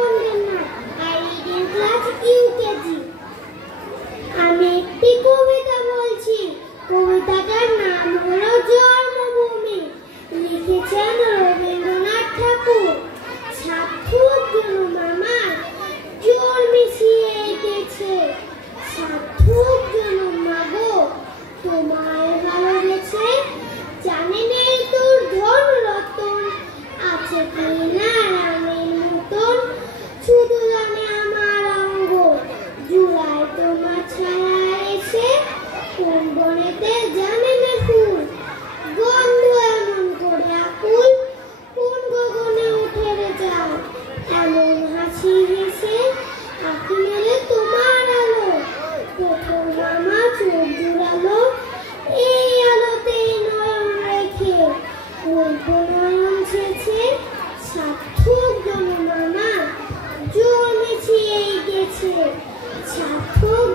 Upendranath, are reading class UKG. আমি একটি কবিতা বলছি, কবিতাটার নাম হলো জন্মভূমি। লিখেছেন রবীন্দ্রনাথ ঠাকুর। সার্থক জনম আমার জোর মিশিয়ে এঁকেছে, সার্থক জনম মাগো তোমায় ভালোবেসে। জানি নেই তোর ধন রতন আছে কিনা রামের মতন, শুধু জানে আমার অঙ্গ জুড়ায় তোমার ছায়া এসে। কোন বনেতে জানে না ফুল গন্ধ এমন করে আকুল, কোন গগনে উঠে রে যায় এমন হাসি হেসে। আঁকি মেলে তোমার আলো, প্রথম আমার চোখ জুড়ালো, এই আলোতেই নয়ন রেখে অল্প নয়ন ছেছে। সার্থক জনম আমার জোর মিশিয়েই গেছে, সার্থক